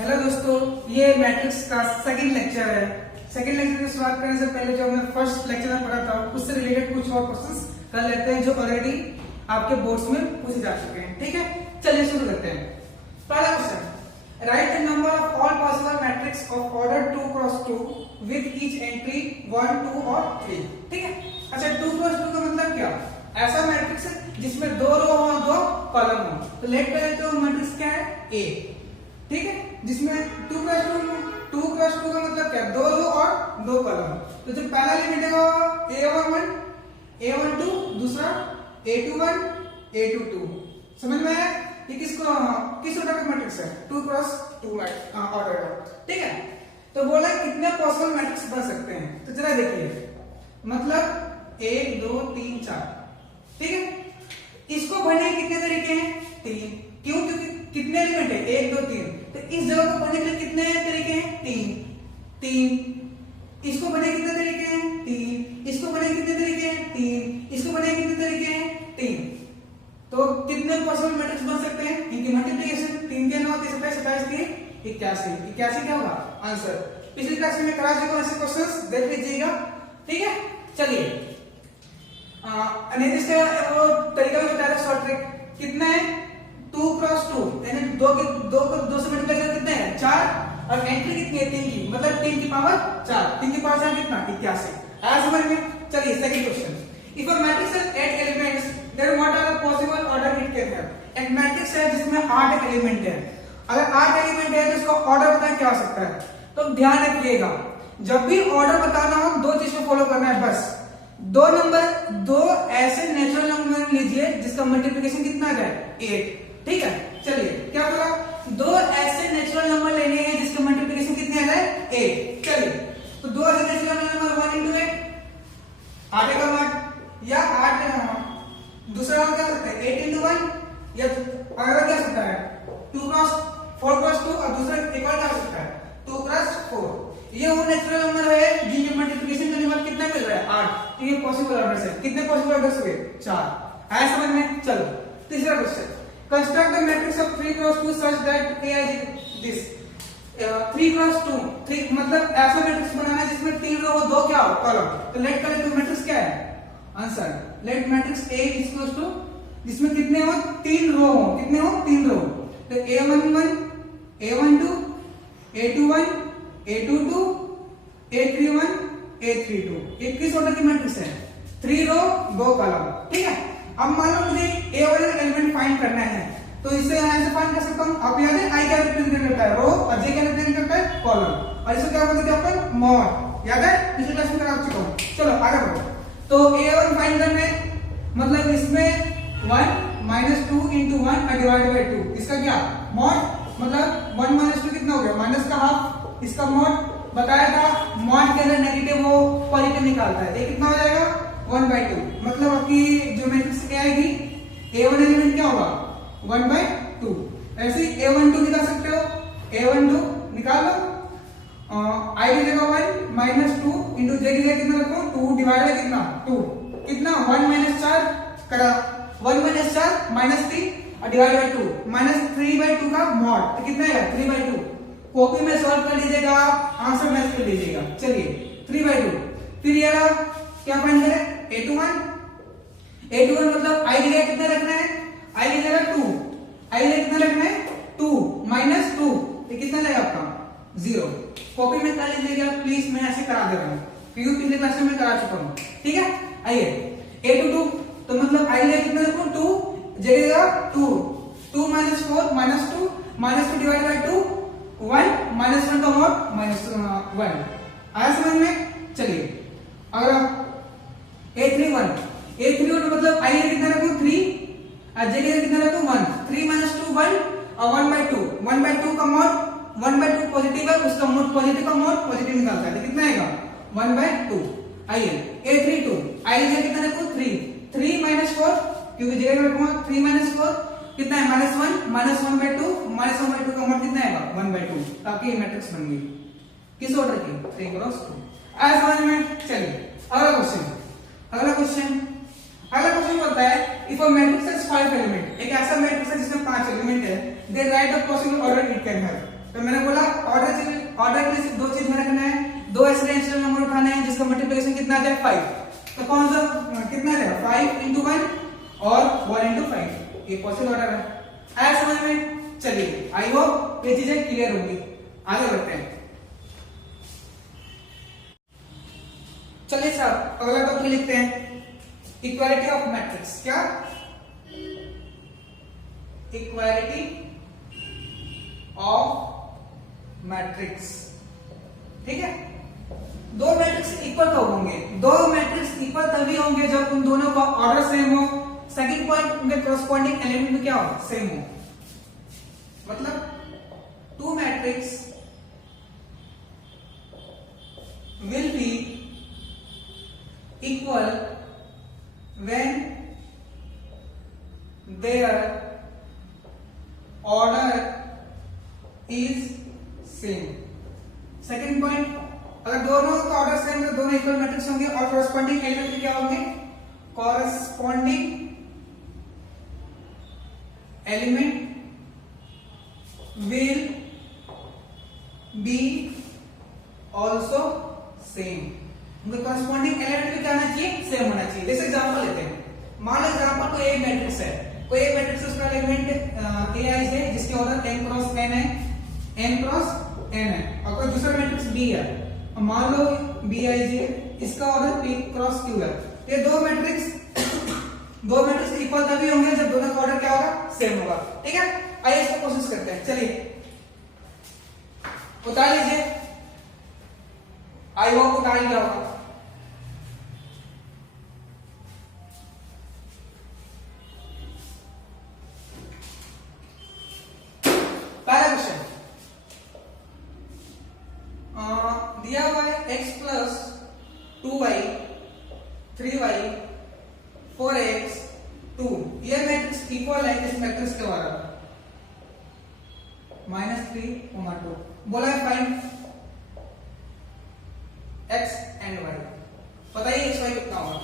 Hello दोस्तों, ये matrix का सेकंड लेक्चर है। सेकंड लेक्चर की शुरुआत करने से पहले जो हमने फर्स्ट लेक्चर में पढ़ा था उससे रिलेटेड कुछ और क्वेश्चंस कर लेते हैं जो ऑलरेडी आपके बोर्ड्स में पूछे जा चुके हैं। ठीक है, चलिए शुरू करते हैं। पहला question, right the number of all possible matrix of order 2 cross 2 with each entry 1, 2 और 3। ठीक है, अच्छा 2 क्रॉस 2 का मतलब क्या? ऐसा मैट्रिक्स है जिसमें 2 रो और 2 कॉलम हो। तो लेट करें तो मैट्रिक्स क्या है? ए। ठीक है, जिसमें 2 क्रॉस 2 का मतलब क्या? 2 रो और 2 कॉलम। तो जो पहला एलिमेंट है वो A11 A12, दूसरा A21 A22। समझ में आया? ये किस ऑर्डर का मैट्रिक्स है? 2 क्रॉस 2 ऑर्डर का। ठीक है, तो बोला कितने पॉसिबल मैट्रिक्स बन सकते हैं। तो जरा देखिए, मतलब 1 2 3 4। ठीक है, इसको भरने के कितने तरीके हैं? 3। क्यों? क्योंकि कितने एलिमेंट है? 1 2 3। तो इस जगह को भरने के लिए कितने तरीके हैं? 3। इसको भरने के कितने तरीके हैं? 3। इसको भरने के कितने तरीके हैं? 3। इसको भरने के कितने तरीके हैं? 3। तो कितने पॉसिबल मैट्रिक्स बन सकते हैं? इनकी मल्टीप्लिकेशन 3 के 9 3 27 27 3 81। 81 क्या होगा आंसर? पिछली क्लास में करा चुका हूं ऐसे क्वेश्चंस, देख लीजिएगा। ठीक है, चलिए इसका वो तरीका भी बताया था, शॉर्ट ट्रिक। कितना है? 2 क्रॉस 2 यानी 2 से मल्टीप्लाई करके कितने हैं? 4। और एंट्री कितनी है? 3 की, मतलब 3 की पावर 4। 3 की पावर 4 कितना? 81। आया समझ में? चलिए second question, if a matrix has 8 elements then what are the possible order it can have. एक मैट्रिक्स है जिसमें 8 एलिमेंट है। अगर 8 एलिमेंट है तो इसका ऑर्डर बताएं क्या हो सकता है। तो ध्यान रखिएगा, जब भी ऑर्डर बताना हो 2 चीज को फॉलो करना है बस। 2 ऐसे नेचुरल नंबर लीजिए जिसका मल्टीप्लिकेशन कितना आ जाए? 8। ठीक है, चलिए क्या बोला? 2 ऐसे नेचुरल नंबर लेने हैं जिसका मल्टीप्लिकेशन कितने आ जाए? 8। चलिए, तो 2 ऐसे नेचुरल नंबर 1 into 8 8 का 8 या 8 दूसरा क्या सकता है? 8 into 1 या अगला क्या सकता है? 2 क्रॉस 4 क्रॉस 2 और दूसरा एक और क्या सकता है? 2 क्रॉस 4। ये वो नेचुरल नंबर है जिनके मल्टीप्लिकेशन करने के बाद कितना मिल रहा है? 8। तो ये पॉसिबल ऑर्डर्स है। कितने पॉसिबल ऑर्डर्स हुए? 4। आया समझ में? चलो तीसरा question, construct the matrix of 3 cross 2 such that A is this 3 cross 2 3 मतलब ऐसा मैट्रिक्स बनाना है जिसमें 3 रो हो 2 क्या हो? कॉलम। तो लेट करें तो मैट्रिक्स क्या है? Answer let matrix A is equals to जिसमें कितने हो? 3 रो हो। कितने हो? 3 रो। तो A11 A12 A21 A22 A31 A32। ये किस ऑर्डर की मैट्रिक्स है? 3 रो 2 कॉलम। ठीक है, अब मान लो मुझे ए वाला एलिमेंट फाइंड करना है, तो इसे यहां से फाइंड कर सकता हूं। आप याद है आई क्या रिप्रेजेंट करता है? रो। और जे क्या रिप्रेजेंट करता है? कॉलम। और इसको क्या बोलते थे अपन? मॉड। याद है? पिछले क्लास में करा चुका हूं। चलो आगे बढ़ो। तो A1 फाइंड करना है, मतलब इसमें 1 माइनस 2 into 1 डिवाइड बाय 2। इसका क्या? मॉड। मतलब 1 माइनस 2 कितना हो गया? माइनस का हाफ। इसका मॉड बताया था, मॉड के अंदर नेगेटिव वो पॉजिटिव निकालता है। ये कितना हो जाएगा? 1/2। मतलब आपकी जो मैट्रिक्स क्या आएगी? A1 एलिमेंट क्या होगा? 1/2। ऐसे ही A12 निकाल सकते हो। A12 निकाल लो। I की जगह 1 माइनस 2 इंटू J की जगह कितना रखो? 2 डिवाइड बाय कितना? 2। कितना? 1 माइनस 4 करा 1 माइनस 4 माइनस 3 और डिवाइड बाय 2 माइनस 3/2 का मॉड। तो कितना है? 3/2। कॉपी में सॉल्व कर लीजिएगा, आंसर मैच कर लीजिएगा। चलिए 3/2। फिर ये क्या फाइंड करें? A21 मतलब I की जगह कितना रखना है? I की जगह 2। I की जगह कितना रखना है? 2 माइनस 2। ये कितना लगेगा आपका? 0। कॉपी में कर लीजिएगा प्लीज, मैं ऐसे करा दे रहा हूँ क्योंकि पिछले क्लास में करा चुका हूँ। ठीक है, आइए A22 तो मतलब I की जगह कितना रखूं? 2 जगह 2 2 minus 4 minus 2 minus 2 divide by 2 1 minus 1 का मॉड माइनस 1। आया समझ में? चलिए अगर A31 मतलब I कितना रखूं? 3 और J कितना रखूं? 1। 3 माइनस 2 1 और 1/2 1/2 का मॉड 1/2 पॉजिटिव है, उसका मॉड पॉजिटिव का मॉड पॉजिटिव निकालता है। तो कितना आएगा? 1/2। आइए A32 I कितना रखूं? 3 माइनस 4 क्योंकि जगह रखूंगा 3 माइनस 4 कितना है? -1 -1/2 -1/2 का मॉड कितना आएगा? 1/2। ताकि ये मैट्रिक्स बन गई। किस ऑर्डर की? 3 क्रॉस 2। आया समझ में? चलिए अगला क्वेश्चन बोलता है if a matrix has 5 element, एक ऐसा मैट्रिक्स है जिसमें 5 एलिमेंट है, then write the possible order it can have. तो मैंने बोला ऑर्डर के लिए सिर्फ दो चीज में रखना है, दो ऐसे नेचुरल नंबर उठाना है जिसका मल्टीप्लिकेशन कितना आ जाए 5। तो कौन सा कितना है 5 into 1 और 1 into 5, ये पॉसिबल ऑर्डर है। आया समझ में? चलिए आई होप ये चीजें क्लियर होंगी। आगे बढ़ते हैं। चलिए साहब अगला टॉपिक लिखते हैं, इक्वालिटी ऑफ मैट्रिक्स। क्या? Equality of matrix. ठीक है, दो मैट्रिक्स इक्वल कब होंगे? दो मैट्रिक्स इक्वल तभी होंगे जब उन दोनों का ऑर्डर सेम हो। सेकंड पॉइंट, उनके कॉरस्पॉन्डिंग एलिमेंट में क्या हो? सेम हो। मतलब two matrix will be equal when their order is same. Second point, अगर दोनों का ऑर्डर सेम है, दोनों इक्वल मैट्रिक्स होंगे और कॉरस्पॉन्डिंग एलिमेंट क्या होंगे? Corresponding element will be also same। उनका कॉरस्पॉन्डिंग एलिमेंट भी क्या होना चाहिए? सेम होना चाहिए। जैसे एग्जांपल लेते हैं, मान लो एग्जांपल कोई एक मैट्रिक्स है, कोई एक मैट्रिक्स उसका एलिमेंट ai है जिसके ऑर्डर n क्रॉस n है, n क्रॉस n है, और कोई दूसरा मैट्रिक्स b है, मान लो bij, इसका ऑर्डर p क्रॉस q है। ये दो मैट्रिक्स इक्वल तभी होंगे जब दोनों का ऑर्डर क्या होगा? सेम होगा। ठीक है, आइए इसको कोशिश करते हैं। चलिए उतार लीजिए, आई होप उतार लिया होगा। पहला क्वेश्चन दिया हुआ है x plus 2y 3y 4x 2, ये मैट्रिक्स इक्वल है इस मैट्रिक्स के द्वारा -3, 2। बोला है फाइंड x एंड y, बताइए x y कितना होगा।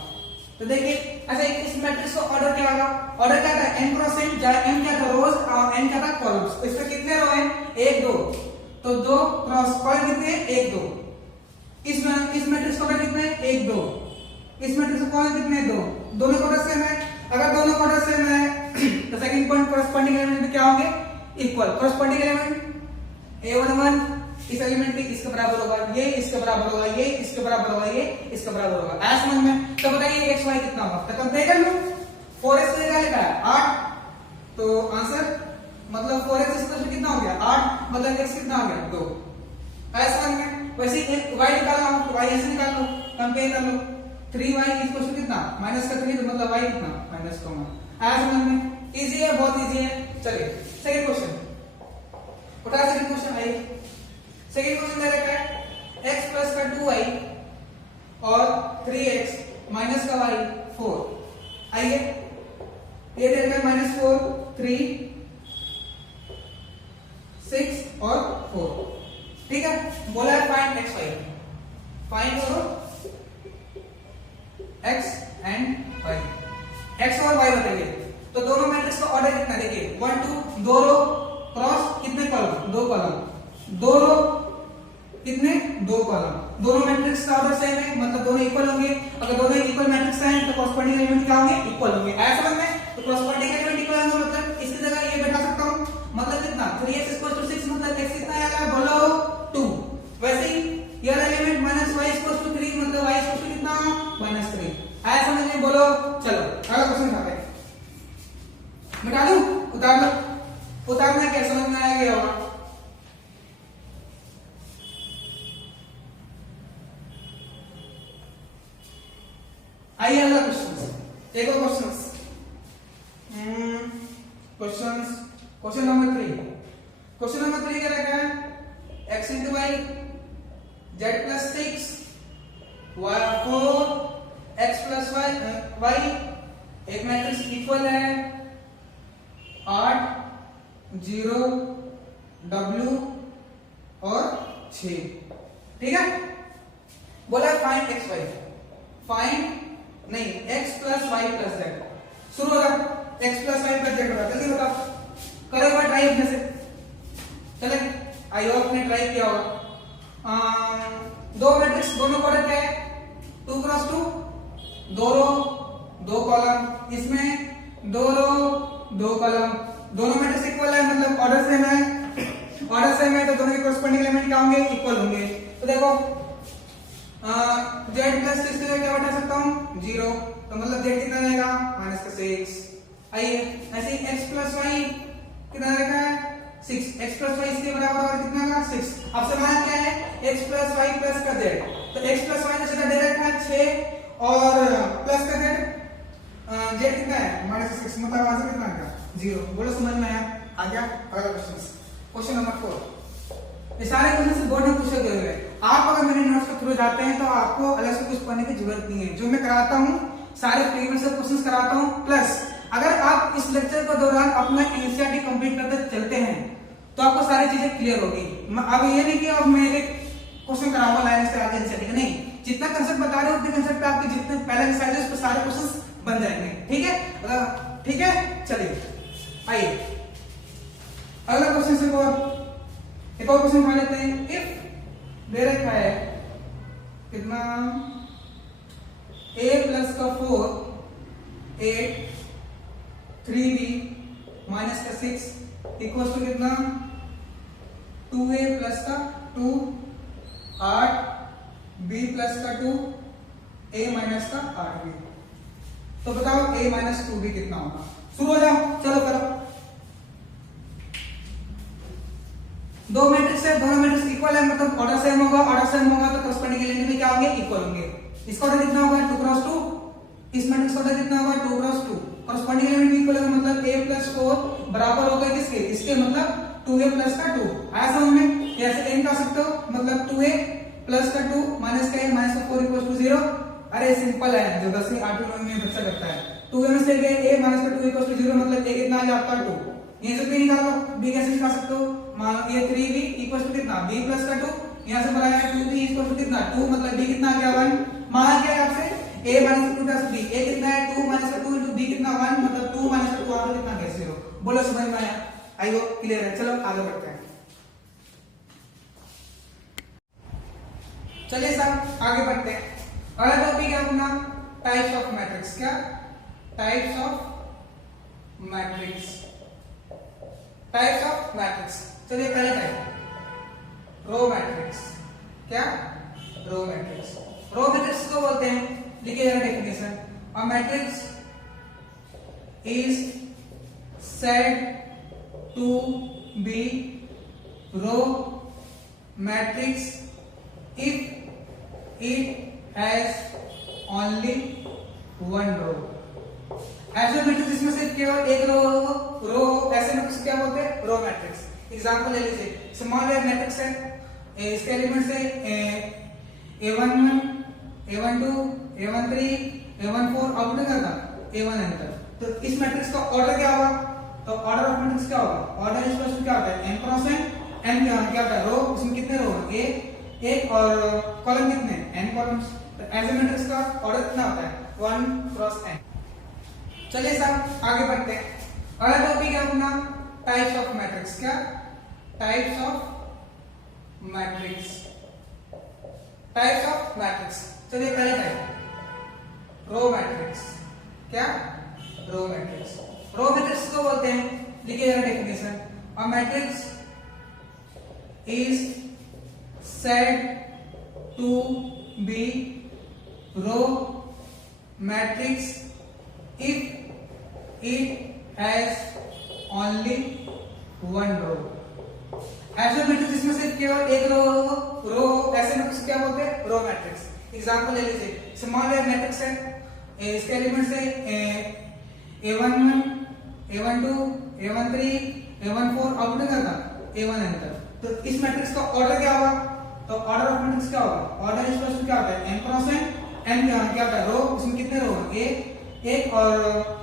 तो देखिए अच्छा, इस मैट्रिक्स का ऑर्डर क्या होगा? ऑर्डर क्या था? n क्रॉस n, जहां n क्या था? रोज और n क्या था? कॉलम्स। तो इसमें कितने रो हैं? 1 2, तो 2 क्रॉस कॉलम कितने हैं? 1 2। इस मैट्रिक्स का ऑर्डर कितने हैं? 1 2। इस मैट्रिक्स का कॉलम कितने हैं? 2। दोनों का ऑर्डर सेम है। अगर दोनों का ऑर्डर सेम है तो सेकंड पॉइंट कॉरस्पॉन्डिंग एलिमेंट में क्या होंगे? इक्वल। कॉरस्पॉन्डिंग एलिमेंट a11 इस एलिमेंट के इसके बराबर होगा, ये इसके बराबर होगा, ये इसके बराबर होगा, ये इसके बराबर होगा। ऐसा समझ में? तो बताइए x y कितना होगा? तो कंपेयर कर लो। 4x ने क्या लिखा है? 8, तो आंसर मतलब 4x इक्वल टू कितना हो गया? 8, मतलब x कितना हो गया? 2। ऐसा समझ में? वैसे y निकालना हो तो y ऐसे निकाल लो, कंपेयर कर लो। 3y इक्वल टू कितना? -3, तो मतलब y कितना? -2। ऐसा समझ में? इजी है, बहुत इजी है। चलिए सेकंड क्वेश्चन उठा। सेकंड क्वेश्चन आइए। सेकंड क्वेश्चन दे रखा है x प्लस का 2y और 3x माइनस का y 4। आइए ये दे रखा है -4 3 6 और 4। ठीक है, बोला है फाइंड x y, फाइंड करो x एंड y, x और y बताइए। तो दोनों मैट्रिक्स का ऑर्डर कितना? देखिए 1 2, 2 रो क्रॉस कितने कॉलम? 2 कॉलम, 2 रो कितने? 2 कॉलम। दोनों मैट्रिक्स का ऑर्डर सेम है, मतलब दोनों इक्वल होंगे। अगर दोनों इक्वल मैट्रिक्स हैं तो कॉरस्पॉन्डिंग एलिमेंट क्या होंगे? इक्वल होंगे। ऐसा समझ में? तो कॉरस्पॉन्डिंग एलिमेंट इक्वल होंगे मतलब इसकी जगह ये बैठा सकता हूं, मतलब कितना? 3x 6 मतलब x कितना आएगा? बोलो 2। वैसे ही ये एलिमेंट -y 3 मतलब y कितना? -3। ऐसा समझ में? बोलो। चलो अगला क्वेश्चन उठाते हैं। मिटा दूं? उतार लो। उतारना क्या समझ में आया गया होगा? आइए अगला क्वेश्चन। एक और क्वेश्चन नंबर 3। क्वेश्चन नंबर 3 क्या रखा है? x into y z plus 6 y 4 x plus y एक मैट्रिक्स इक्वल है 8 0 w और 6। ठीक है, बोला फाइंड x y, फाइंड नहीं x plus y plus z। शुरू होगा x plus y plus z होगा। जल्दी बताओ, करो एक बार ट्राई अपने से। चले आई होप ने ट्राई किया होगा। दो मैट्रिक्स दोनों का ऑर्डर क्या है 2 क्रॉस 2, 2 रो 2 कॉलम, इसमें 2 रो 2 कॉलम, दोनों मैट्रिक्स इक्वल है मतलब ऑर्डर सेम है, ऑर्डर सेम है तो दोनों के कोरेस्पोंडिंग एलिमेंट क्या होंगे इक्वल होंगे। तो देखो z प्लस 6 से क्या बता सकता हूँ 0, तो मतलब z कितना रहेगा -6। आइए ऐसे ही x प्लस वाई कितना रहेगा 6, x प्लस वाई इसके बराबर और कितना का 6। अब सवाल क्या है x प्लस वाई प्लस का z, तो x प्लस वाई का सीधा डायरेक्ट है 6 और प्लस का z कितना है -6, मतलब आंसर कितना आएगा 0। बोलो समझ में आया? आ गया? अगला क्वेश्चन नंबर 4। ये सारे क्वेश्चन बोर्ड में पूछे गए हैं। आप अगर मेरे नोट्स के थ्रू जाते हैं तो आपको अलग से कुछ पढ़ने की जरूरत नहीं है, जो मैं कराता हूँ सारे प्रीवियस क्वेश्चंस कराता हूँ, प्लस अगर आप इस लेक्चर के दौरान अपना एनसीईआरटी कंप्लीट करते चलते हैं तो आपको सारी चीजें क्लियर होगी। अब ये नहीं कि अब मैं एक क्वेश्चन कराऊंगा लाइन से आगे एनसीईआरटी का, नहीं, जितना कंसेप्ट बता रहे हो उतने कंसेप्ट पे आपके जितने पहले एक्सरसाइज उस पे सारे क्वेश्चंस बन जाएंगे। ठीक है? ठीक है, चलिए आइए अगला क्वेश्चन से एक और क्वेश्चन उठा लेते हैं। इफ दे रखा है कितना a प्लस का 4 8 3b माइनस का 6 इक्वल टू कितना 2a प्लस का 2 8 b प्लस का 2 a माइनस का 8b। तो बताओ a माइनस 2b कितना होगा? शुरू हो जाओ, चलो करो। दो मैट्रिक्स है, दोनों मैट्रिक्स इक्वल है मतलब ऑर्डर सेम होगा, ऑर्डर सेम होगा तो कोरेस्पोंडिंग एलिमेंट भी क्या होंगे इक्वल होंगे। इसका ऑर्डर कितना होगा 2 क्रॉस 2, इस मैट्रिक्स का ऑर्डर कितना होगा 2 क्रॉस 2, कोरेस्पोंडिंग एलिमेंट भी इक्वल है मतलब a प्लस 4 बराबर होगा किसके, इसके मतलब 2a प्लस का 2। आया समझ में? ऐसे एन कर सकते हो मतलब 2a प्लस का 2 माइनस का a माइनस का 4 इक्वल टू 0। अरे सिंपल है, जो 10वीं 8वीं 9वीं में बच्चा करता है। 2a में से a माइनस का 2 इक्वल टू 0 मतलब a कितना आ गया आपका 2। ये से b निकालो, b कैसे निकाल सकते हो? मान ये 3b इक्वल टू कितना b प्लस का 2, यहां से बनाया है 2b इक्वल टू कितना 2 मतलब b कितना आ गया 1। माना क्या है आपसे a minus 2 plus b, a कितना है 2 माइनस का 2 इनटू b कितना 1 मतलब 2 माइनस का 2 आपको कितना गया 0। बोलो समझ में आया? आई होप क्लियर है। चलो आगे बढ़ते हैं। चलिए साहब आगे बढ़ते हैं। अगला टॉपिक है अपना टाइप्स ऑफ मैट्रिक्स। क्या types of matrix? Types of matrix. चलिए पहले टाइप रो मैट्रिक्स। क्या रो मैट्रिक्स? रो मैट्रिक्स को बोलते हैं, लिखिए जरा definition. A matrix is said to be row matrix if it has only one row। ऐसे मैट्रिक्स जिसमें से केवल एक रो ऐसे मैट्रिक्स क्या बोलते हैं रो मैट्रिक्स। एग्जांपल ले लीजिए, स्मॉल वेव मैट्रिक्स है, इसके एलिमेंट्स है a11 a12 a13 a14 output क्या था a1 एंटर। तो इस मैट्रिक्स का ऑर्डर क्या होगा? तो ऑर्डर ऑफ मैट्रिक्स क्या होगा? ऑर्डर इज इक्वल टू क्या होता है m क्रॉस n। n क्या होता है रो, इसमें कितने रो है एक और कॉलम कितने n कॉलम्स। तो ऐसे मैट्रिक्स का ऑर्डर कितना होता है 1 क्रॉस n। चलिए साहब आगे बढ़ते हैं। अगला टॉपिक है अपना टाइप्स ऑफ मैट्रिक्स। क्या types of matrix? Types of matrix. चलिए पहले टाइप रो मैट्रिक्स। क्या रो मैट्रिक्स? रो मैट्रिक्स को बोलते हैं, लिखिए जरा definition. A matrix is said to be row matrix if it has only one row। ऐसे मैट्रिक्स जिसमें से केवल एक रो ऐसे मैट्रिक्स क्या बोलते हैं रो मैट्रिक्स। एग्जांपल ले लीजिए, स्मॉल वेव मैट्रिक्स है, इसके एलिमेंट्स है a11 a12 a13 a14 output क्या था a1 एंटर। तो इस मैट्रिक्स का ऑर्डर क्या होगा? तो ऑर्डर ऑफ मैट्रिक्स क्या होगा? ऑर्डर इज इक्वल टू क्या होता है m क्रॉस n। n क्या होता है रो, इसमें कितने रो है एक और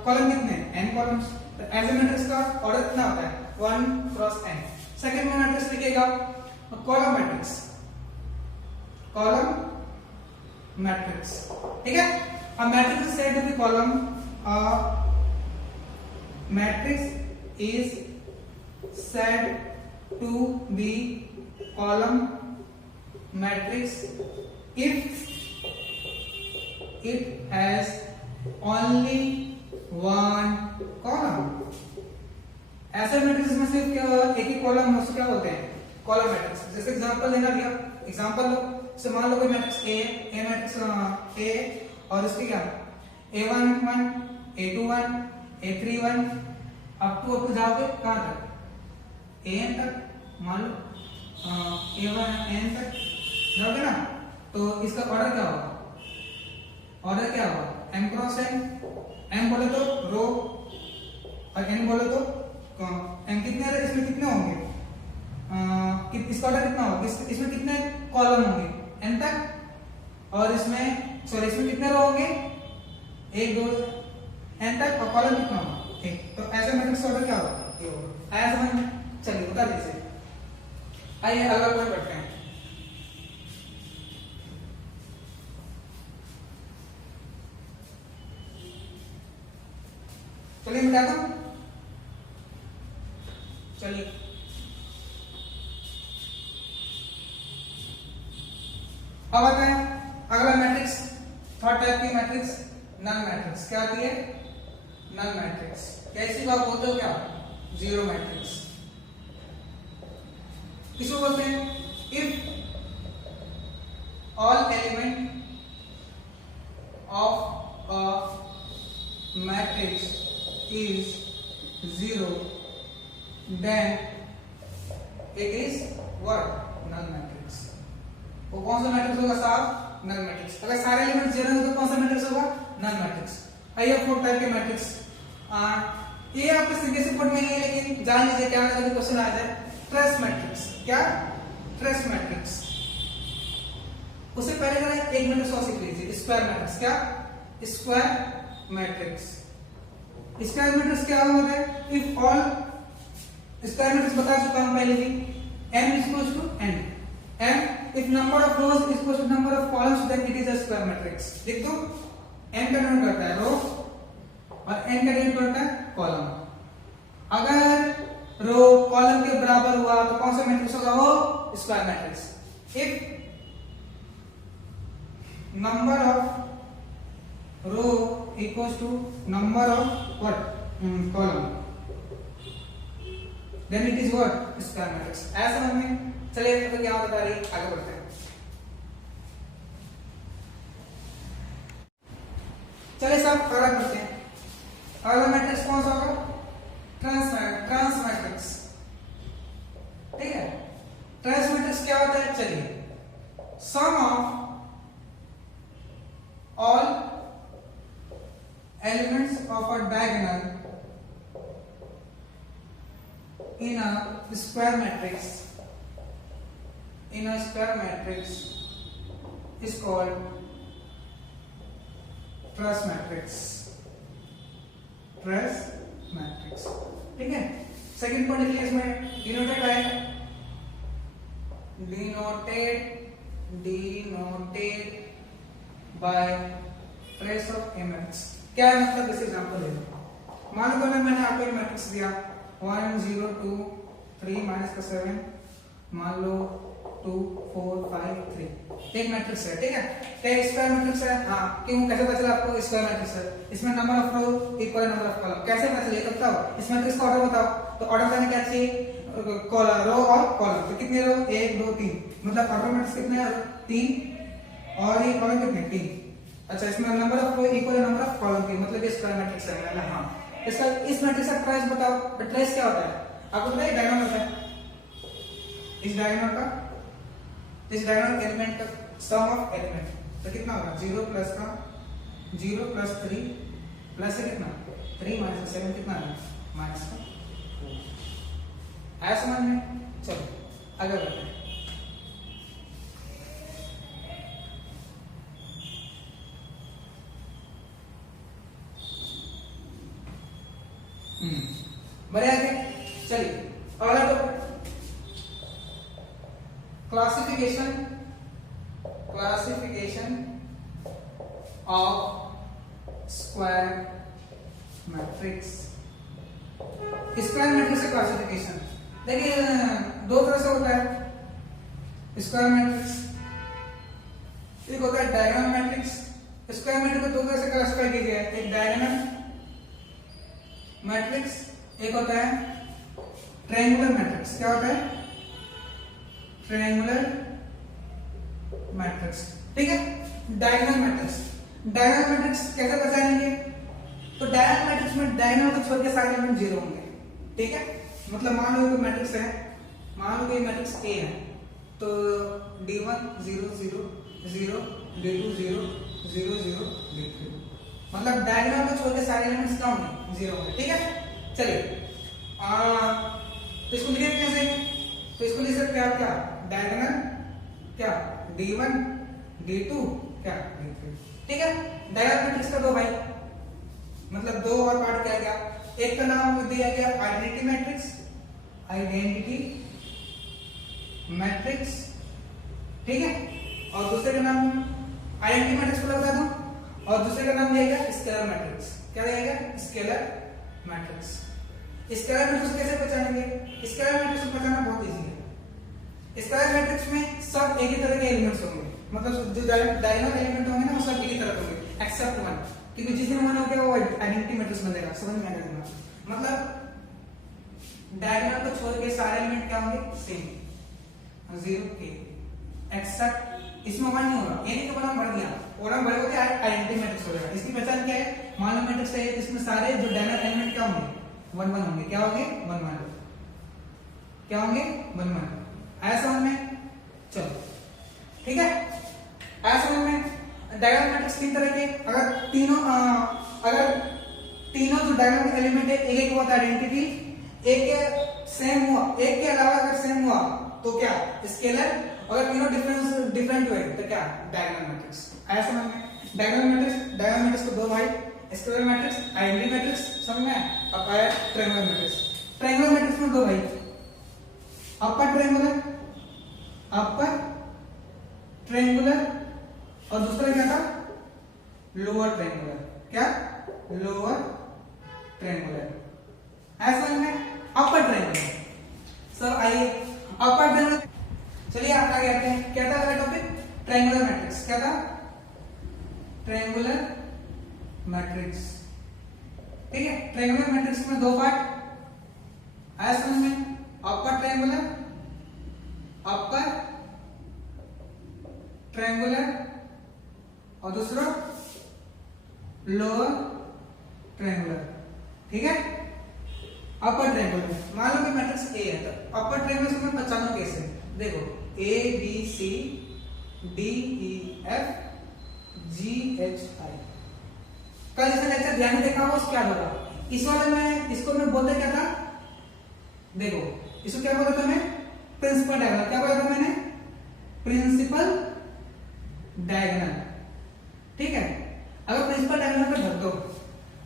कॉलम कितने n कॉलम्स। तो ऐसे मैट्रिक्स का ऑर्डर कितना होता है 1 क्रॉस n। सेकंड में मैट्रिक्स लिखिएगा कॉलम मैट्रिक्स। कॉलम मैट्रिक्स, ठीक है। अब matrix is said to be column. Matrix is said to be column matrix if it has only one column. ऐसे मैट्रिक्स में सिर्फ क्या एक ही कॉलम हो क्या होते हैं, कॉलम मैट्रिक्स. जैसे एग्जांपल देना भैया, एग्जांपल लो. से मान लो कोई मैट्रिक्स ए मैट्रिक्स ए और इसकी क्या A1 1 A2 1 A3 1 up to जाओगे कहां तक AN तक, मान लो A1 N तक जाओगे ना, तो इसका ऑर्डर क्या होगा, ऑर्डर क्या होगा M क्रॉस N. M बोले तो रो और N बोले तो M. कितने इसमें कितने होंगे, इसका ऑर्डर कितना होगा, इसमें कितने कॉलम होंगे N तक, और इसमें सॉरी इसमें कितने रो होंगे 1 2 N तक, और कॉलम कितना होगा ठीक. तो ऐसे मैट्रिक्स ऑर्डर क्या होगा ये होगा. आया समझ में, चलिए बता दीजिए. आइए अगला पॉइंट पढ़ते हैं. चलिए मिटा दो. चलिए अब आता है अगला मैट्रिक्स, थर्ड टाइप की मैट्रिक्स नल मैट्रिक्स. क्या आती है नल मैट्रिक्स. कैसी बात बोलते हो क्या, जीरो मैट्रिक्स. किसको बोलते हैं, if all element of a matrix is zero then it is what null matrix. वो कौन सा मैट्रिक्स होगा साहब, नल मैट्रिक्स. अगर सारे एलिमेंट जीरो होंगे तो कौन सा मैट्रिक्स होगा, नल मैट्रिक्स. आइए फोर्थ टाइप के मैट्रिक्स. ये आपके सीधे से पढ़ में नहीं है, लेकिन जान लीजिए क्या कभी क्वेश्चन आ जाए. Trace matrix. क्या ट्रेस मैट्रिक्स. उससे पहले जरा एक मिनट सौ सीख लीजिए. Square matrix. क्या स्क्वायर मैट्रिक्स. स्क्वायर मैट्रिक्स क्या होता है, इफ ऑल स्क्वायर मैट्रिक्स बता चुका हूं पहले भी. m is equals to n. m if number of rows is equals to number of columns then it is a square matrix. लिख दो. m का डिनोट करता है रो और n का डिनोट करता है कॉलम. अगर रो कॉलम के बराबर हुआ तो कौन सा मैट्रिक्स होगा, वो square matrix. If number of row equals to number of what column then it is what square matrix. ऐसा समझ में. चलिए तो क्या बता रही, आगे बढ़ते हैं. चलिए सब अगला करते हैं. अगला मैट्रिक्स कौन सा होगा, ट्रांस मैट्रिक्स. ठीक है. ट्रांस मैट्रिक्स क्या होता है, चलिए sum of all elements of a diagonal in a square matrix is called truss matrix. ठीक है. सेकंड पॉइंट लिखिए इसमें डिनोटेड है, denoted by trace of mx. क्या है मतलब, इस एग्जांपल ले लो. मान लो मैंने आपको एक मैट्रिक्स दिया 1 0 2 3 -7, मान लो 2 4 5 3. एक मैट्रिक्स है. ठीक है. क्या स्क्वायर मैट्रिक्स है, हाँ. क्यों, कैसे पता चला आपको स्क्वायर मैट्रिक्स है, इसमें number of row equal number of column. कैसे पता चलेगा बताओ. इस मैट्रिक्स का ऑर्डर बताओ. तो ऑर्डर देने क्या चाहिए, रो और कॉलम. तो कितने रो, 1 2 3, मतलब ऑर्डर मैट्रिक्स कितने हैं, 3, और ये कॉलम कितने 3. अच्छा, इसमें number of row equal number of column की, मतलब ये स्क्वायर मैट्रिक्स है. हाँ. इसका इस मैट्रिक्स का ट्रेस बताओ. तो ट्रेस क्या होता है आपको पता है, डायगोनल होता है. इस डायगोनल एलिमेंट का सम ऑफ एलिमेंट. तो कितना होगा, 0 प्लस का 0 प्लस 3 प्लस से कितना 3 माइनस 7 कितना है, माइनस का 4. आया समझ में. चलो आगे बढ़ते हैं. बढ़िया आगे. चलिए अगला तो classification of square matrix. Square matrix का क्लासिफिकेशन देखिए दो तरह से होता है. स्क्वायर मैट्रिक्स, एक होता है डायगोनल मैट्रिक्स। स्क्वायर मैट्रिक्स को दो तरह से क्लासिफाई किया गया है, एक डायगोनल मैट्रिक्स, एक होता है ट्रायंगुलर मैट्रिक्स। क्या होता है? Triangular matrix. ठीक है, डायगोनल मैट्रिक्स। डायगोनल मैट्रिक्स कैसे पहचानेंगे? तो डायगोनल मैट्रिक्स में डायगोनल को छोड़ के सारे एलिमेंट जीरो होंगे। ठीक है, मतलब मान लो कोई मैट्रिक्स है, मान लो कोई मैट्रिक्स ए है, तो d1 0 0 0, d2 0 0 0, d3, मतलब डायगोनल को छोड़ के सारे एलिमेंट्स क्या होंगे? जीरो होंगे। ठीक है, चलिए तो इसको लिखेंगे कैसे? तो इसको लिख सकते हैं आप क्या? डायगोनल क्या? d1 d2 क्या? d3। ठीक है, डायगोनल मैट्रिक्स का दो भाई, मतलब दो और पार्ट क्या क्या? एक का नाम दिया गया आइडेंटिटी मैट्रिक्स, आइडेंटिटी मैट्रिक्स। ठीक है, और दूसरे का नाम आइडेंटिटी मैट्रिक्स को बता दूं, और दूसरे का नाम दिया गया स्केलर मैट्रिक्स। क्या दिया गया? Scalar matrix. स्केलर मैट्रिक्स कैसे पहचानेंगे? स्केलर मैट्रिक्स को पहचानना बहुत इजी है। स्केलर मैट्रिक्स में सब एक ही तरह के एलिमेंट्स होंगे, मतलब जो डायगोनल एलिमेंट होंगे ना वो सब एक ही तरह के होंगे एक्सेप्ट वन, क्योंकि जिस दिन वन हो गया वो आइडेंटिटी मैट्रिक्स बनेगा। समझ में आएगा? मतलब डायगोनल को छोड़ के सारे एलिमेंट क्या होंगे? सेम, 0 के एक्सेप्ट इसमें वन नहीं होगा, ये नहीं कि वन बढ़ गया, वन बढ़ गया आइडेंटिटी मैट्रिक्स हो जाएगा। इसकी पहचान क्या है? मान लो मैट्रिक्स है, इसमें सारे जो डायगोनल एलिमेंट क्या होंगे? 1 1 होंगे। क्या होंगे? 1 1। क्या होंगे? 1 1। आया समझ में? चलो ठीक है, आया समझ में? डायगोनल मैट्रिक्स तीन तरह के, अगर तीनों जो डायगोनल एलिमेंट है एक हुआ था आइडेंटिटी, एक के सेम हुआ, एक के अलावा अगर सेम हुआ तो क्या? स्केलर। अगर तीनों डिफरेंट हुए तो क्या? Diagonal matrix. आया समझ में? डायगोनल मैट्रिक्स को दो भाई, स्केलर मैट्रिक्स, आइडेंटिटी मैट्रिक्स। समझ में? अब आया ट्रायंगुलर मैट्रिक्स। ट्रायंगुलर मैट्रिक्स में दो भाई, अपर ट्रायंगुलर और दूसरा क्या था? Lower triangular. क्या? Lower triangular. ऐसा में अपर ट्रायंगुलर। सर आइए अपर ट्रायंगुलर, चलिए आगे आते हैं। क्या था अगला टॉपिक? Triangular matrix. क्या था? Triangular matrix. ठीक है, ट्रायंगुलर मैट्रिक्स में दो पार्ट आया समझ में? अपर ट्रायंगुलर और दूसरा लोअर ट्रायंगुलर। ठीक है, अपर ट्रायंगुलर मान लो कि मैट्रिक्स ए है, तो अपर ट्रायंगुलर को मैं पहचानूं कैसे? देखो A B C D E F G H I. कल जैसा लेक्चर ध्यान देखा हो क्या होगा? इस वाले में इसको मैं बोलते क्या था? देखो इसको क्या बोला था मैं? Principal diagonal. क्या बोला था मैंने? Principal diagonal. ठीक है, अगर प्रिंसिपल डायगोनल पे धर दो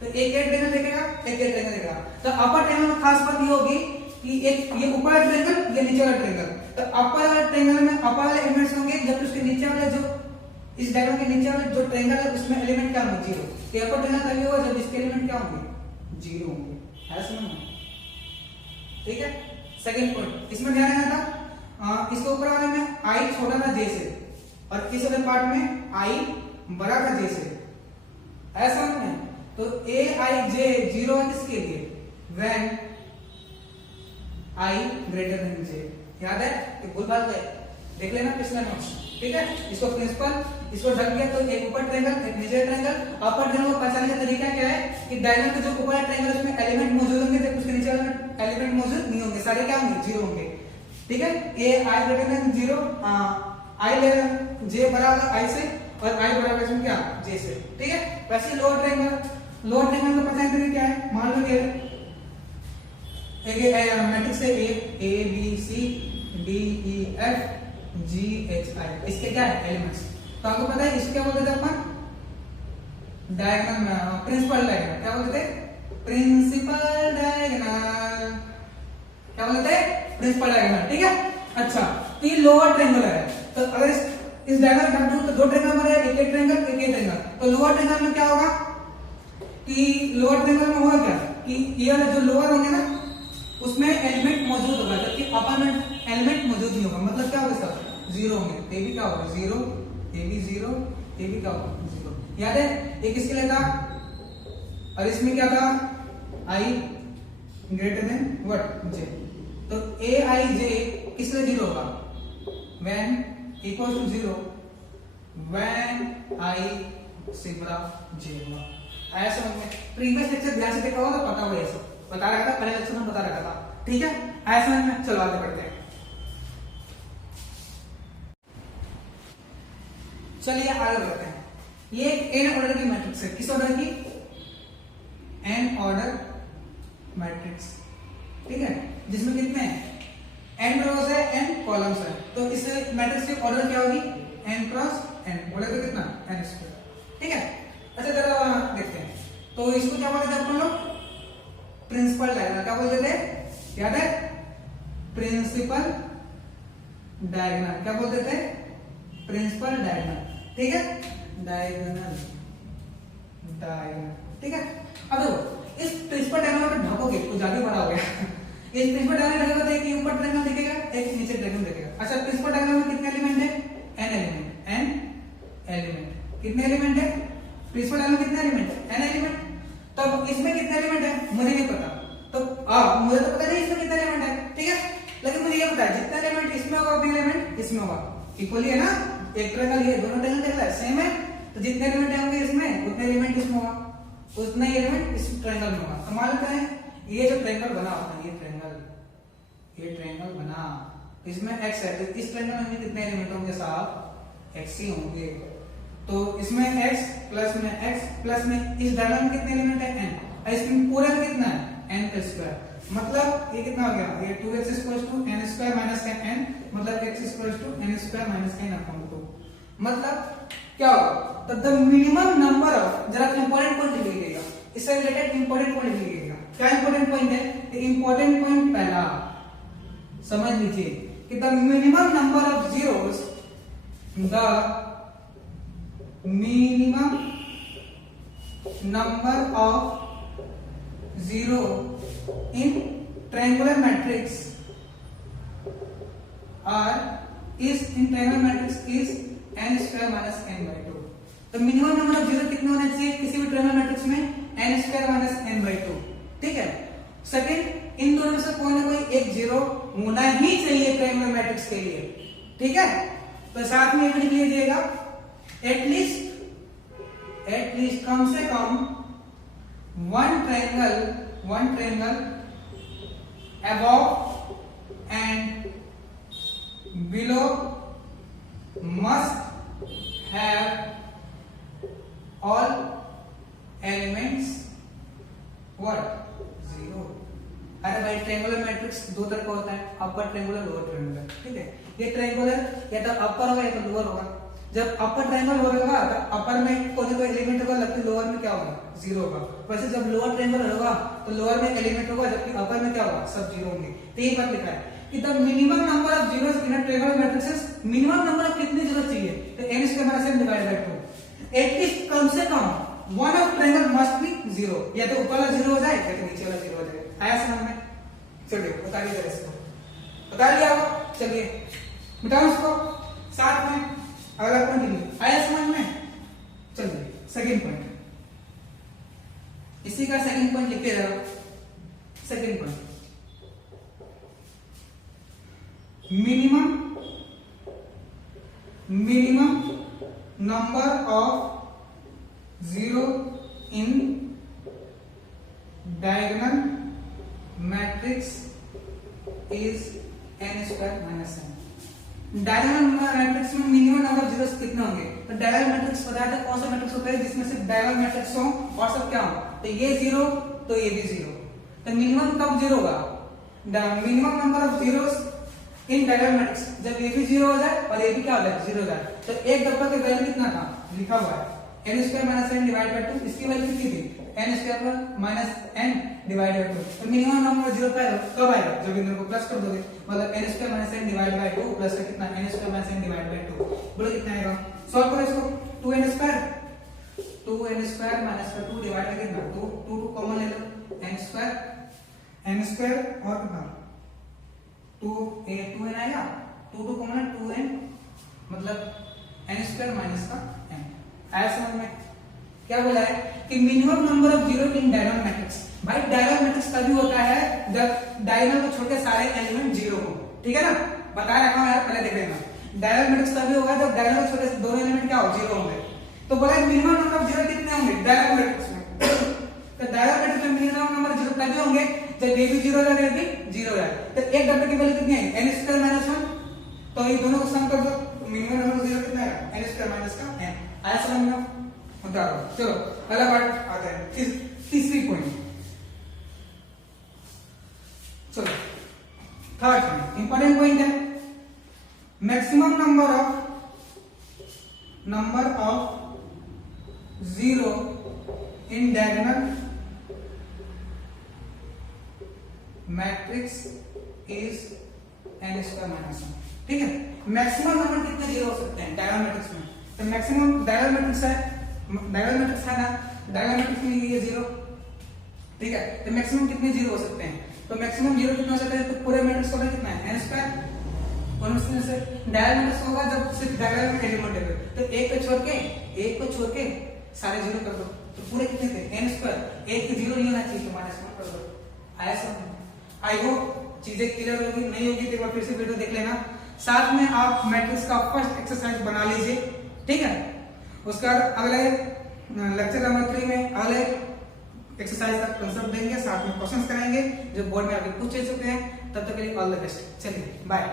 तो एक ट्रायंगल देखेगा, एक ट्रायंगल देखेगा। तो अपर ट्रायंगल में खास बात ये होगी कि एक ये ऊपर वाला ट्रायंगल, ये नीचे वाला ट्रायंगल। तो अपर ट्रायंगल में अपर वाले एलिमेंट्स होंगे, जब उसके नीचे वाले जो इस डायग्राम के नीचे वाले जो ट्रायंगल है उसमें एलिमेंट क्या होंगे? जीरो। तो अपर ट्रायंगल तभी होगा जब इसके एलिमेंट क्या होंगे? जीरो होंगे। है समझ में? ठीक है, सेकंड पॉइंट इसमें ध्यान रखना था, इसके ऊपर वाले में आई छोटा था जे से, और इस वाले पार्ट में आई बड़ा था जे से। ऐसा नहीं, तो ए आई जे जीरो है किसके लिए? व्हेन आई ग्रेटर देन जे। याद है? तो भूल भाल गए, देख लेना पिछला नोट्स। ठीक है, इसको प्रिंसिपल, इसको ढक दिया तो एक ऊपर ट्रायंगल, एक नीचे ट्रायंगल। अपर ट्रायंगल को पहचानने का तरीका क्या है कि डायगोनल के जो ऊपर ट्रायंगल उसमें एलिमेंट मौजूद होंगे, जब उसके नीचे वाले एलिमेंट मौजूद नहीं होंगे, सारे क्या होंगे? जीरो होंगे। ठीक है, ए आई ग्रेटर देन जीरो, आई जे बराबर आई से और आई बराबर इसमें क्या? जे से। ठीक है, वैसे लोअर ट्रायंगल का पहचान तरीका क्या है? मान लो ये मैट्रिक्स है A B C D E F G H I, इसके क्या है? एलिमेंट्स। तो आपको पता है इसको क्या बोलते थे अपन? Diagonal, principal diagonal. क्या बोलते थे? Principal diagonal. क्या बोलते थे? Principal diagonal. ठीक है, अच्छा तो ये लोअर ट्रायंगल है, तो अगर इस डायगोनल काट दूं तो दो ट्रायंगल बने, एक ट्रायंगल एक ट्रायंगल। तो लोअर ट्रायंगल में क्या होगा कि लोअर ट्रायंगल में होगा क्या कि ये वाला जो लोअर होंगे ना उसमें एलिमेंट मौजूद होगा, जबकि अपर में एलिमेंट मौजूद नहीं होगा। मतलब क्या होगा सर? जीरो होंगे, ये भी क्या होगा जीरो, ये भी जीरो, ये भी क्या होगा जीरो। याद है ये किसके लिए था, और इसमें क्या था I greater than what J. तो ए आई जे किस लिए जीरो होगा, when equal to zero, when I sigma J होगा। आया समझ में? प्रीवियस लेक्चर ध्यान से देखा होगा, पता होगा ये सब बता रखा था, पहले लेक्चर में बता रखा था, ठीक है। आया समझ में? चलो आगे बढ़ते हैं। चलिए आगे बढ़ते हैं। ये एन ऑर्डर की मैट्रिक्स है, किस ऑर्डर की, एन ऑर्डर मैट्रिक्स, ठीक है, जिसमें कितने हैं, एन रोज है, एन कॉलम्स है। तो इस मैट्रिक्स की ऑर्डर क्या होगी, एन क्रॉस एन, बोले तो कितना एन स्क्वायर, ठीक है। अच्छा जरा देखते हैं, तो इसको क्या बोलते थे अपन लोग, प्रिंसिपल डायगोनल, क्या बोलते थे, याद है, प्रिंसिपल डायगोनल, क्या बोलते थे, प्रिंसिपल डायगोनल, ठीक है, डायगोनल, डायगोनल, ठीक है। अब देखो इस प्रिंसिपल डायगोनल को ढकोगे तो ज्यादा बड़ा हो गया इस प्रिंसिपल डायगोनल ढकेगा तो एक ऊपर ट्रायंगल दिखेगा, एक नीचे ट्रायंगल दिखेगा। अच्छा प्रिंसिपल डायगोनल में कितने एलिमेंट है, एन एलिमेंट, एन एलिमेंट, कितने एलिमेंट है, प्रिंसिपल डायगोनल में कितने एलिमेंट है, एन एलिमेंट। तब इसमें कितने एलिमेंट है मुझे नहीं पता, तो मुझे तो पता नहीं इसमें कितने एलिमेंट है, ठीक है, लेकिन मुझे ये पता है जितने एलिमेंट इसमें होगा उतने एलिमेंट इसमें होगा, इक्वली है ना, एक ट्रायंगल ये दोनों ट्रायंगल सेम है, तो जितने एलिमेंट होंगे इसमें उतने एलिमेंट इसमें होगा, उतने एलिमेंट इस ट्रायंगल में होगा। तो मान लेते हैं ये जो ट्रायंगल बना होता है, ये ट्रायंगल बना, इसमें x है, तो इस ट्रायंगल में कितने एलिमेंट होंगे साहब, x ही होंगे। तो इसमें x प्लस में इस डायगोनल में कितने एलिमेंट है, n, और इसमें पूरा में कितना है, n का स्क्वायर, मतलब ये कितना हो गया, ये 2x n square minus n, मतलब x n square minus n upon 2, मतलब क्या होगा, तो द मिनिमम नंबर ऑफ, जरा इंपॉर्टेंट पॉइंट लिखिएगा, इससे रिलेटेड इंपॉर्टेंट पॉइंट लिखिएगा। क्या इंपॉर्टेंट पॉइंट है, इंपॉर्टेंट पॉइंट पहला समझ लीजिए कि the minimum number of zeros, the minimum number of zero in triangular matrix is n square minus n by 2। तो मिनिमम नंबर ऑफ जीरो कितने होने चाहिए किसी भी ट्रायंगुलर मैट्रिक्स में, n square minus n by 2, ठीक है। सेकंड, इन दोनों में से कोई ना कोई एक जीरो होना ही चाहिए ट्रायंगुलर मैट्रिक्स के लिए, ठीक है। तो साथ में लिख लीजिएगा एटलीस्ट कम से कम one triangle above and below must have all elements what, zero। अरे भाई ट्रायंगुलर मैट्रिक्स दो तरह का होता है, अपर ट्रायंगुलर, लोअर ट्रायंगुलर, ठीक है। ये ट्रायंगुलर या तो अपर होगा या तो लोअर होगा। जब अपर ट्रायंगल होगा तो अपर में कोई कोई एलिमेंट होगा, जबकि लोअर में क्या होगा, जीरो होगा। वैसे जब लोअर ट्रायंगल होगा तो लोअर में एलिमेंट होगा, जबकि अपर में क्या होगा, सब जीरो होंगे। तो ये बात लिखा है कि the minimum number of zeros in a triangular matrix, minimum number of कितने जीरो चाहिए, तो n square minus n divided by 2। At least कम से कम one of triangle must be zero, या तो ऊपर वाला जीरो हो जाए या तो नीचे वाला जीरो हो जाए। आया समझ में? चलिए बता लीजिए, इसको बता लिया होगा, चलिए मिटाओ इसको, साथ में अगला पॉइंट लिखिए। आया समझ में? चलिए सेकंड पॉइंट, इसी का सेकंड पॉइंट लिखिए जरा। Second point, minimum number of zero in diagonal matrix is n square minus n। Diagonal matrix में मिनिमम नंबर ऑफ जीरोस कितने होंगे, तो डायगोनल मैट्रिक्स बताया था कौन सा मैट्रिक्स होता है जिसमें सिर्फ डायगोनल मैट्रिक्स हो और सब क्या हो, तो ये जीरो तो ये भी जीरो। तो मिनिमम कब जीरो होगा, the minimum number of zeros in diagonal matrix, जब ये भी जीरो हो जाए और ये भी क्या हो जाए, जीरो हो जाए। तो एक डब्बा की वैल्यू कितना था, लिखा हुआ है n square minus n divide by 2, इसकी वैल्यू कितनी थी, n square minus n divide by 2। तो मिनिमम नंबर जीरो कब आएगा, जब इन दोनों को प्लस कर दोगे, मतलब n square minus n divide by 2 plus का कितना, n square minus n divide by 2, बोलो कितना आएगा। सॉल्व करो इसको, 2n स्क्वायर माइनस का 2 डिवाइड बाय कितना, 2 कॉमन ले लो, n स्क्वायर और कितना 2n आएगा, 2 कॉमन है 2n मतलब एन स्क्वायर माइनस का एन। आया समझ में? क्या बोला है कि minimum number of zero in diagonal matrix. भाई डायगोनल मैट्रिक्स तभी होता है जब डायगोनल को छोड़ के सारे एलिमेंट जीरो हो, ठीक है ना, बता रखा हूं यार, पहले देख लेना। डायगोनल मैट्रिक्स तभी होगा जब डायगोनल को छोड़ के दोनों एलिमेंट क्या हो, जीरो होंगे। तो बोला मिनिमम नंबर ऑफ जीरो कितने होंगे डायगोनल मैट्रिक्स में, तो डायगोनल मैट्रिक्स में मिनिमम नंबर जीरो तभी होंगे जब ए भी जीरो है, ए भी जीरो है। तो एक डब्बे की वैल्यू कितनी है, एन स्क्वायर माइनस वन, तो ये दोनों को सम कर दो, मिनिमम नंबर जीरो कितना है, एन स्क्वायर माइनस का एन। आया समझ में? बता दो। चलो अगला पार्ट आता है, तीसरी पॉइंट। चलो थर्ड पॉइंट, इंपॉर्टेंट पॉइंट है, maximum number of zero in diagonal matrix is an square minus one. ठीक है, मैक्सिमम नंबर कितने जीरो हो सकते हैं डायगोनल मैट्रिक्स में? तो मैक्सिमम डायगोनल मैट्रिक्स है, डायगोनल मैट्रिक्स है ना, डायगोनल मैट्रिक्स में ये जीरो, ठीक है, तो मैक्सिमम कितने जीरो हो सकते हैं? तो मैक्सिमम जीरो कितना हो सकता है, तो पूरे मैट्रिक्स का कितना है, एन स्क्वायर। कौन से डायगोनल मैट्रिक्स होगा जब सिर्फ डायगोनल में एलिमेंट है, तो एक को छोड़ के सारे जीरो कर दो, तो पूरे कितने थे, एन स्क्वायर। एक जीरो नहीं होना चाहिए, तो माइनस वन कर दो। आया समझ? आई होप चीजें क्लियर होगी, नहीं होगी तो एक बार फिर से वीडियो देख लेना। साथ में आप मैट्रिक्स का फर्स्ट एक्सरसाइज बना लीजिए, ठीक है। उसका अगले लेक्चर नंबर 3 में अगले एक्सरसाइज का कंसेप्ट देंगे, साथ में क्वेश्चंस कराएंगे जो बोर्ड में अभी पूछ चुके हैं। तब तक के लिए ऑल द बेस्ट, चलिए बाय।